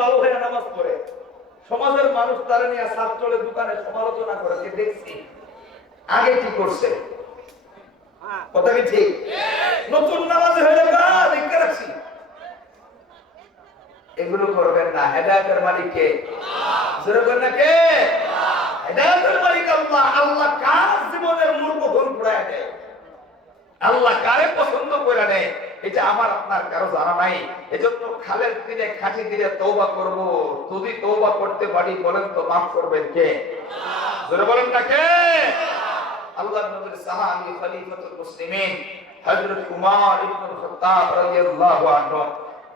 ভালো হয়ে নামাজ পড়ে, সমাজের মানুষ তারা নিয়ে ছাত্রদের দোকানে সমালোচনা করে, দেখছি আগে কি করছে, কথা কি ঠিক? নতুন নামাজ হয়ে দেখতে রাখছি। এগুলো করবেন না। হেদায়েতের মালিক কে? জোরে বলেন না কে? হেদায়েতের মালিক আল্লাহ। আল্লাহ কার জীবনের মূল বহন ঘুরায় দেয়, আল্লাহ কারে পছন্দ করে নেয়, এটা আমার আপনার কারো জানা নাই। এজন্য খালের দিনে খাঁটি দিলে তওবা করব। যদি তওবা করতে পারি বলেন তো মাফ করবেন কে? জোরে বলেন না কে? আল্লাহর নবীর সাহাবী খলিফাতুল মুসলিমিন হযরত উমর ইবনে খাত্তাব রাদিয়াল্লাহু আনহু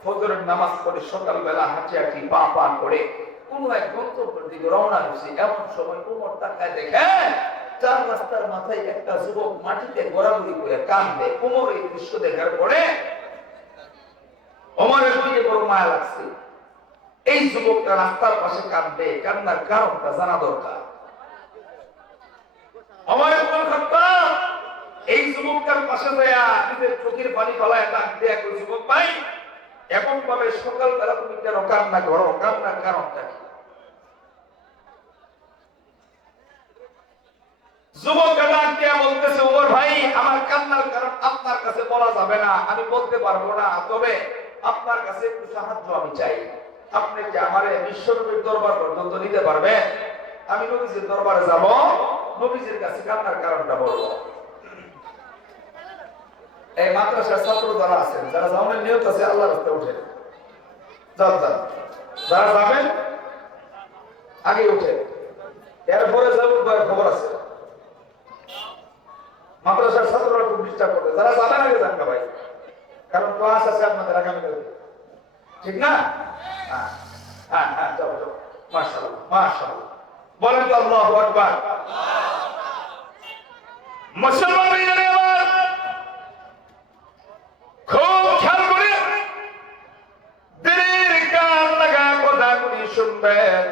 ফজরের নামাজ পড়ে সকালবেলা হাঁটি হাঁটি পা পা করে কোন এক গন্তব্যের দিকে রওনা হয়েছে। এমন সময় উমর তাকায় দেখে চার রাস্তার মাথায় একটা যুবক মাটিতে গড়াগড়ি করে কাঁদে। উমর এই দৃশ্য দেখার পরে উমরের দিকে বড় মায়া লাগছে। এই যুবকটা রাস্তার পাশে কাঁদবে, কান্নার কারণটা জানা দরকার। উমর ইবনে খাত্তাব এই যুবকটার পাশে যায় নিজের চোখের পানি ফলায় ডাক দেয়া, কই যুবক ভাই, এমন ভাবে সকালবেলা তুমি কেন কান্না করো? কান্নার কারণটা কি? যুবক ডাক দিয়া বলতেছে, ওমর ভাই, আমার কান্নার কারণ আপনার কাছে বলা যাবে না, আমি বলতে পারবো না, তবে আপনার কাছে একটু সাহায্য আমি চাই। আপনি কি আমারে বিশ্বনবীর দরবার পর্যন্ত নিতে পারবেন? আমি নবীজির দরবারে যাব, নবীজির কাছে কান্নার কারণটা বলবো। এই মাদ্রাসার ছাত্র যারা আছেন, যারা যাওয়ার নিয়ত আছে, আল্লাহর রাস্তায় উঠে যান, যারা যাবেন আগে উঠে, এরপরে যাবেন খবর আছে। মাদ্রাসার ছাত্ররা খুব ডিস্টার্ব করে, যারা যাবেন আগে যান না ভাই, কারণ ক্লাস আছে আপনাদের আগামীকাল, ঠিক না? হ্যাঁ হ্যাঁ হ্যাঁ, যাবো যাবো। মাশাআল্লাহ মাশাআল্লাহ, বলেন তো আল্লাহু আকবার। মুসলমান খুব খেয়াল করে দিনের কান লাগা কথাগুলি শুনবেন।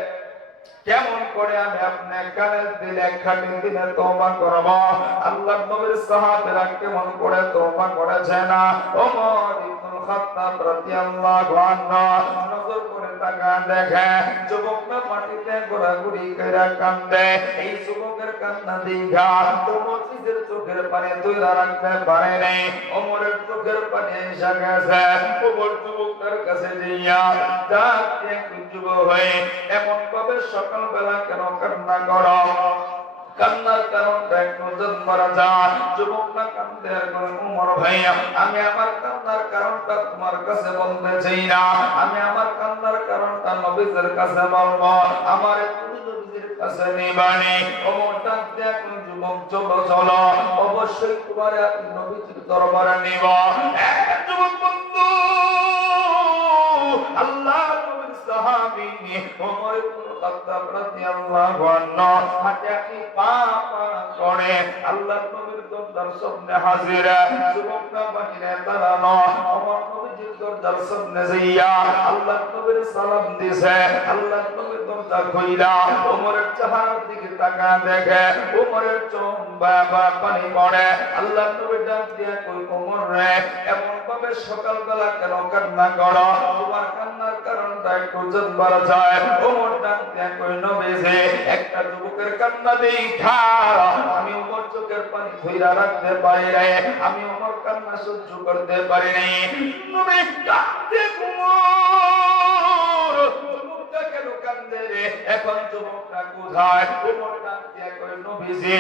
কেমন করে আমি আপনার কানের দিলে খাটি দিলে তওবা করব? আল্লাহর নবীর সাহাবীরা কেমন করে তওবা করেছে না? ওমর ইবনে খাত্তাব রাদিয়াল্লাহু আনহু নজর করে তাকা দেখে যুবকটা মাটিতে ঘোরাঘুরি করে কান্দে। এই যুবকের কান্না দেখা ওমর নিজের চোখের পানি ধরে রাখতে পারে নাই। ওমরের চোখের পানি এসে গেছে। ওমর যুবকটার কাছে দিয়া ডাকতে যুবক হয়ে এমন ভাবে সকালবেলা কেন কান্না করো? কান্নার কারণটা একটু জানবার যায়। যুবকটা কান্দে আর বলে, ওমর ভাইয়া, আমি আমার কান্নার কারণটা তোমার কাছে বলতে চাই না, আমি আমার কান্নার কারণটা নবীদের কাছে বলবো, আমার তুমি নবীদের কাছে নিবানি। ওমর ডাকতে এখন যুবক, চলো চলো, অবশ্যই তোমার নবীজির দরবারে নিব। যুবক বন্ধু, আল্লাহ নবীর সাহাবী ওমর ইবনে খাত্তাব রাদিয়াল্লাহু আনহু হাঁটি পা পা করে আল্লাহর নবীর দরবার সামনে হাজির। যুবকটা বাহিরে দাঁড়ানো, ওমর নবীজির দরবার সামনে যাইয়া আল্লাহর নবীর সালাম দিছে। আল্লাহর নবীর দরজা খুইলা ওমরের চেহারার দিকে তাকা দেখে ওমরের চোখ বাবা পানি পড়ে। আল্লাহর নবী ডাক দিয়া কই, ওমর রে, এমন ভাবে সকালবেলা কেন কান্না করো? তোমার কান্নার কারণটা একটু জানবার চাই। ওমর ডাক দিয়া কই, নবীজি, একটা যুবকের কান্না দেখা আমি ওমর চোখের পানি ধইরা রাখতে পারি নাই, আমি ওমর কান্না সহ্য করতে পারি নাই। নবী ডাক দিয়া ওমর, যুবকটা কেন কান্দে রে? এখন যুবকটা কোথায়? ওমর ডাক দিয়া কই, নবীজি,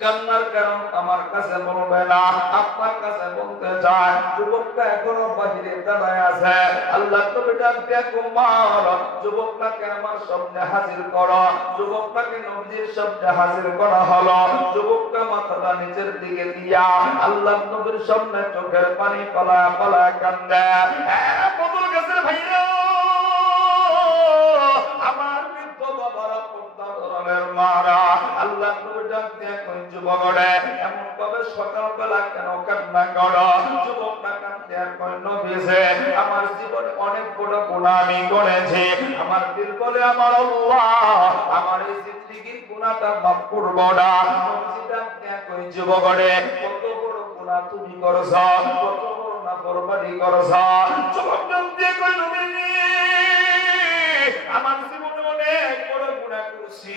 কান্নার কারণ আমার কাছে বলবে না, আপনার কাছে বলতে চায়। যুবকটা এখনো বাহিরে দাঁড়ায় আছে। আল্লাহ নবী ডাক দিয়া কুমার, যুবকটাকে আমার সামনে হাজির করো। যুবকটাকে নবীর সামনে হাজির করা হলো। যুবকটা মাথাটা নিচের দিকে দিয়া আল্লাহ নবীর সামনে চোখের পানি পালায় পালায় কান্দে। বদল গাছের ভাইরা, আমার বৃদ্ধ বাবারা, পর্দা ধরনের মারা, আল্লাহ নবী ডাক দিয়া কই, যুবক রে, এমন ভাবে সকালবেলা কেন কান্না করো? যুবকটা কান্দে আর কই, নবীজি, আমার জীবনে অনেক বড় গুনাহ আমি করেছি, আমার দিল বলে আমার আল্লাহ আমার এই জিন্দেগির গুনাহটা মাফ করবো না। নবীজি ডাক দিয়া কই, যুবক রে, কত বড় গুনাহ তুমি করেছ, কত বড় নাফরমানি করেছ? যুবক ডাক দিয়া কই, নবীজি, আমার জীবনে অনেক বড় গুনাহ করছি।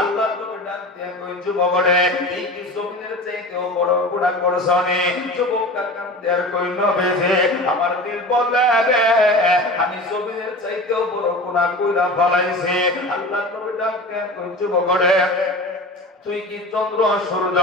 আল্লাহ তোকে ডাক দিয়ে কই যুবকরে এই কি জমিনের চাইতেও বড় গুনাহ করছনি? যুবকটা কাঁদতে আর কই নবীজি আমার দিল বলে রে আমি জমিনের চাইতেও বড় গুনাহ কইরা ফলাইছি। আল্লাহ তোকে ডাক দিয়ে কই যুবকরে তুই কি চন্দ্র সূর্য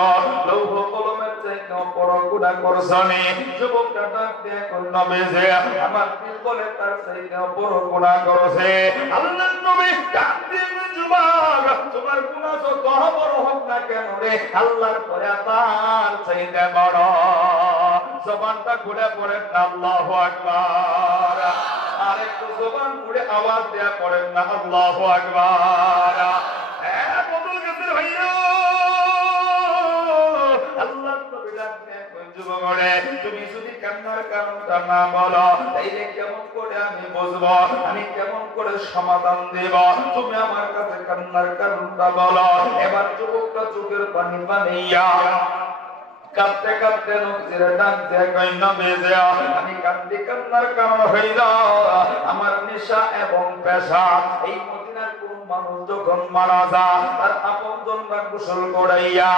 লৌহ কলমের চাইতে বড় গুনাহ করছনি? যুবকটা ডাক দিয়ে কই নবীজি আমার দিল বলে তার চাইতে বড় গুনাহ করেছে। আল্লাহর নবী ডাক দিয়ে যুবক তোমার গুনাহ যত বড় হোক না কেন রে আল্লাহর পরে তার চাইতে বড়। জবানটা খুলে পড়েন আল্লাহু আকবার। আরেকটু জবান খুলে আওয়াজ দেয়া পড়েন না আল্লাহু আকবার। হ্যাঁ বদল গেছে ভাইয়া। আল্লাহ নবী ডাক দিয়ে কই যুবকরে তুমি যদি কান্নার কারণটা না বলো তাইলে কেমন করে আমি বুঝবো, আমি কেমন করে সমাধান দেব? তুমি আমার কাছে কান্নার কারণটা বলো। এবার যুবকটা চোখের পানি বানিয়া কাঁদতে কাঁদতে নবীর ডাক দিয়ে কই নবীজি আমি কাঁদি কান্নার কারণ হইল আমার নেশা এবং পেশা। এই মদিনার কোন মানুষ যখন মারা যায় তার আপনজনরা গোসল করাইয়া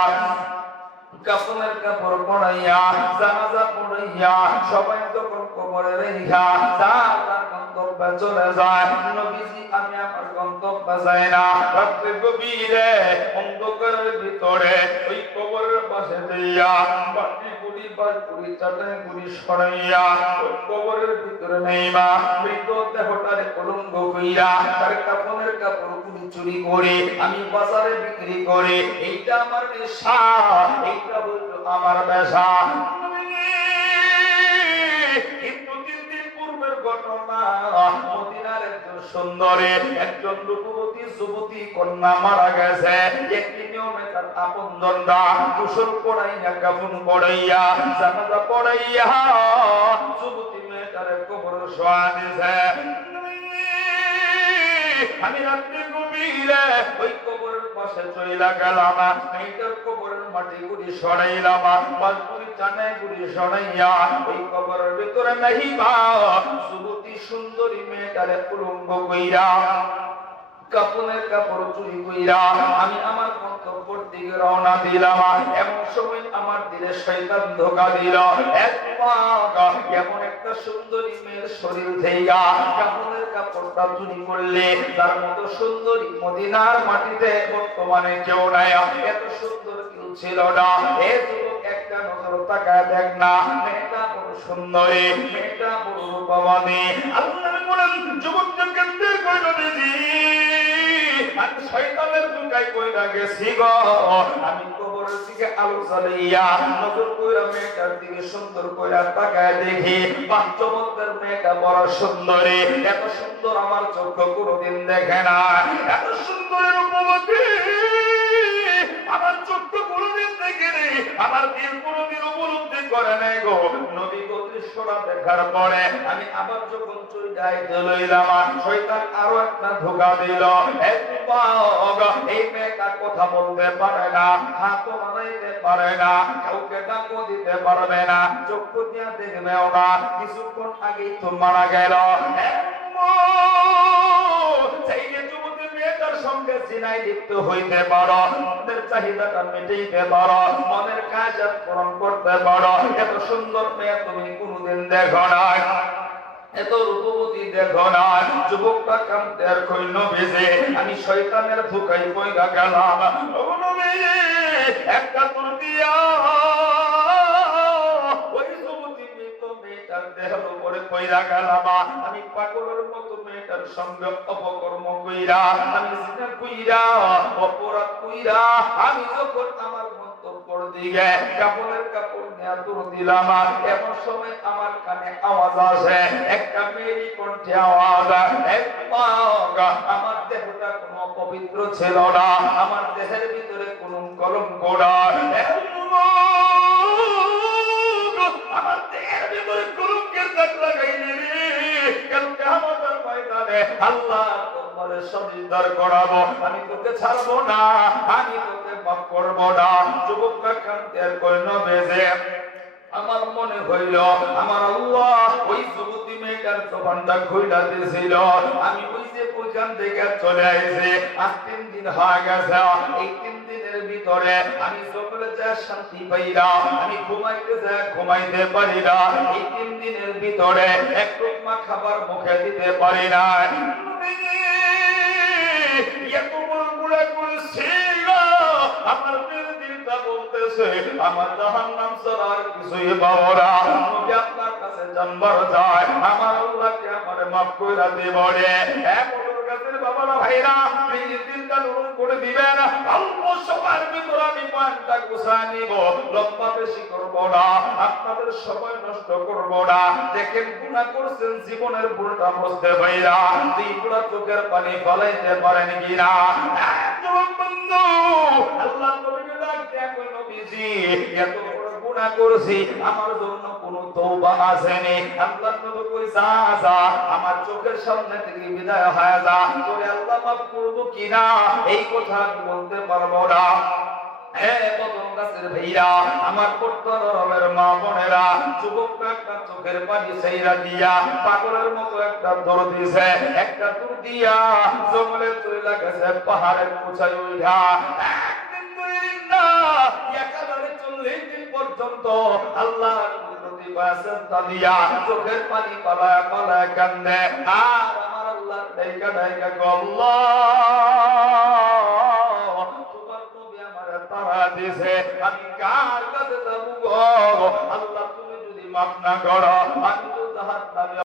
কাফনের কাপড় পরাইয়া জানাজা পড়াইয়া সবাই যখন কবরে রেখা তার গন্তব্যে চলে যায়। নবীজি আমি আমার গন্তব্যে যাই না। রাত্রে গভীরে অন্ধকারের ভিতরে ওই কবরের পাশে দিয়া বাটি গুলি বার গুলি চাটাই গুলি সরাইয়া ওই কবরের ভিতরে নেইমা মৃত দেহটারে কলঙ্ক কইরা তার কাফনের কাপড় গুলি চুরি করে আমি বাজারে বিক্রি করে এইটা আমার নেশা, এইটা বলতো আমার পেশা। কিন্তু 3 দিন পূর্বের ঘটনা মদিনার একজন সুন্দরী একজন রূপবতী যুবতী কন্যা মারা গেছে। একটি নিয়মে তার আপনজনরা গোসল করাইয়া কাফন করাইয়া জানাজা পড়াইয়া যুবতী মেয়েটারে কবরে শোয়া দিয়েছে। আমি রাত্রে গভীরে ওই কবরের পাশে চইলা গেলাম, মেয়েটার কবরের মাটি গুলি সরাইলাম, বালপুরি চানাই গুলি সরাইয়া ওই কবরের ভিতরে নাহি বা যুবতী সুন্দরী মেয়েটারে উলঙ্গ কইরা কাপনের কাপড় চুরি কইরা আমি আমার গন্তব্যের দিকে রওনা দিলাম। এমন সময় আমার দিলে শয়তান ধোঁকা দিল। এমন একটা সুন্দরী মেয়ের শরীর থেকে কাপনের কাপড়টা চুরি করলে তার মতো সুন্দরী মদিনার মাটিতে বর্তমানে কেউ নাই। এত সুন্দর কেউ ছিল না। এ যুবক একটা নজর তাকায় দেখ না, মেয়েটা বড় সুন্দরী, মেয়েটা বড় রূপবতী। আল্লাহ বলেন যুবককে কেন্দ্রে কইল দিদি আমি শয়তানের দুকায় কইরা গেছি গো। আমি কবরের দিকে আলো জ্বালাইয়া নজর কইরা মেয়েটার দিকে সুন্দর কইরা তাকায় দেখি বাস্তবতার মেয়েটা বড় সুন্দরী। এত সুন্দর আমার চোখ কোনোদিন দেখে না। এত সুন্দর রূপবতী আমার চোখ কোনোদিন দেখেনি, আমার দিল কোনোদিন উপলব্ধি করে নাই গো। নবী দৃশ্যটা দেখার পরে আমি আবার যখন চুইটাইতে লইলাম শয়তান আরো একটা ধোঁকা দিল। এই মেয়েটা কথা বলতে পারে না, হাত বানাইতে পারে না, কাউকে ডাকও দিতে পারবে না, চক্ষু দিয়া দেখবেও না। কিছুক্ষণ আগেই তো মারা গেল। মেয়েটার সঙ্গে জিনায় লিপ্ত হইতে পারো, মনের চাহিদাটা মেটাইতে পারো, মনের কাজ পূরণ করতে পারো। এত সুন্দর মেয়ে তুমি কোনদিন দেখো না, এত রূপবতী দেখো না। যুবকটা কাঁদতে আর কইল নবীজি আমি শয়তানের ধোঁকায় পইরা গেলাম। ও নবীজি একটা তোর দিয়া ওই যুবতী মেয়েটার দেহের উপরে পইরা গেলাম। আমি পাগলের মতো মেয়েটার সঙ্গে অপকর্ম কইরা আমি জিনা কইরা অপরাধ কইরা আমি যখন আমার গন্তব্যের দিকে কাপড়ের কাপড় নিয়ে দৌড় দিলাম, এমন সময় আমার কানে আওয়াজ আসে, একটা মেয়েরই কণ্ঠে আওয়াজ। আমার দেহটা কোনো পবিত্র ছিল না, আমার দেহের ভিতরে কোনো কলঙ্ক না, আমার দেহের ভিতরে কলঙ্কের দাগ লাগাইনি রে। কালকে আমাদের ময়দানে আল্লাহ তোমারে সজদার করাবো, আমি তোকে ছাড়বো না, আমি তোকে মাফ করবো না। যুবকটা কাঁদতে আর কইল নবীজি আমার মনে হইল আমার আল্লাহ ওই যুবতী মেয়েটার জবানটা খুইলা দিয়েছিল। আমি ওই যে ওইখান থেকে চলে আইছি, আজ 3 দিন হয়ে গেছে। এই 3 দিনের ভিতরে আমি চোখে যা শান্তি পাইরা, আমি ঘুমাইতে পারি না। এই 3 দিনের ভিতরে এক টুকমা খাবার মুখে দিতে পারি না। এত বড় গুণা করেছিল আমার দিলটা বলতেছে আমার জাহান্নাম ছাড়া আর কিছুই পাবো না। আমি আপনার কাছে জানবার চাই আমার আল্লাহকে আমারে মাফ কইরা দিব রে। বাবারা ভাইরা এই দিনটা নরম করে দিবেন। অল্প সময়ের ভিতরে আমি পয়েন্টটা গুছায় নিব, লম্বা বেশি করব না, আপনাদের সময় নষ্ট করব না। দেখেন গুনাহ করছেন জীবনের ভুলটা বুঝতে পাইরা দুই পুরা চোখের পানি ফলাইতে পারেন কিনা? বন্ধু আল্লাহ নবীকে ডাক দেয়া কই নবীজি এত বড় গুনাহ করেছি আমার জন্য কোনো তওবা আসেনি। আল্লাহ নবী কই যা যা আমার চোখের সামনে থেকে বিদায় হয়ে যা, তোরে আল্লাহ মাফ করব কিনা এই কথা আমি বলতে পারবো না। আমার পর্দার মা বোনেরা, যুবকটা একটা চোখের পানি সেইরা দিয়া পাগলের মতো একটা দৌড় দিছে, একটা দৌড় দিয়া জঙ্গলে চলে গেছে পাহাড়ের কোথায় উঠা। একদিন দুইদিন না, একেবারে 40 দিন পর্যন্ত আল্লাহ দিয়া চোখের পানি পালায় পালায় কান্দে। আর আমার আল্লাহ ডাইকা ডাইকা আল্লাহ দিছে, আমি কার কাছে যাবো গো? আল্লাহ তুমি যদি মাফ না করো আমি তো জাহান্নামে